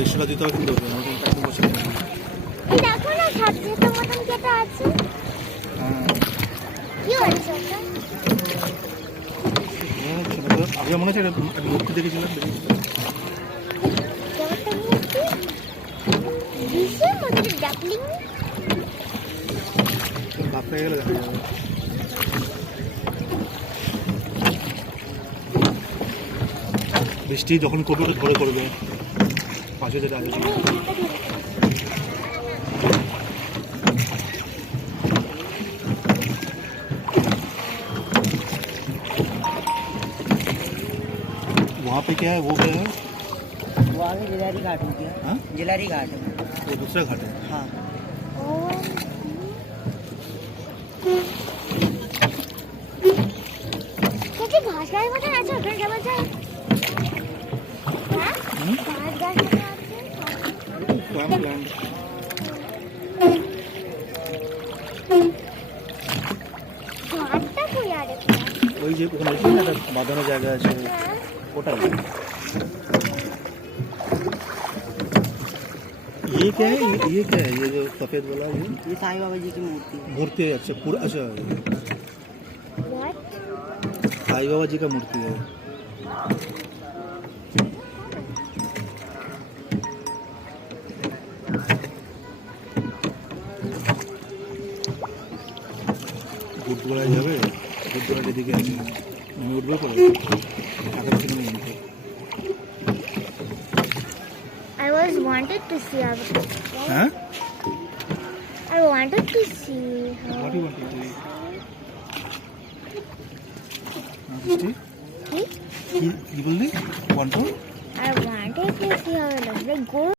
দেড়শোটা দিতে হবে কিন্তু বসে এই দেখো না ছাত্রীদের মতন কেটে আছে। হ্যাঁ কি হয়েছে ওটা? আগে মনে হচ্ছে একটা মূর্তি দেখেছিলাম একটা মূর্তি কিসের মধ্যে ডাকলিং? বাপ পেয়ে গেলে দেখা যাবে। বৃষ্টি যখন করবে ওটা ধরে করবে পাশে যেটা আগে वहाँ पे क्या है वो क्या है? वो आगे जिलारी घाट हो गया। हाँ? जिलारी घाट है। वो दूसरा घाट है। हाँ কিছু ঘাস গাছ মতন আছে ওখানে যাওয়া যায়? হ্যাঁ ঘাস গাছ মতন আছে। Swampland। ঘাটটা কই আরে? ওই যে ওখানে দেখি না একটা বাঁধানো জায়গা আছে হ্যাঁ ওটাই। ये क्या है ये क्या है ये जो सफेद वाला ये साईं बाबा जी की मूर्ति है। मूर्ति है। अच्छा पूरा अच्छा व्हाट? साईं बाबा जी का मूर्ति है। গুরুদুয়ারায় যাবে গুরুদুয়ারার এদিকে আছে আমি উঠবে পরে আগে থেকে নেমে নিতে। I was wanted to see our হ্যাঁ I wanted to see how What do you want to do? বৃষ্টি কি কি বললি? One two I wanted to see how it looks like. Go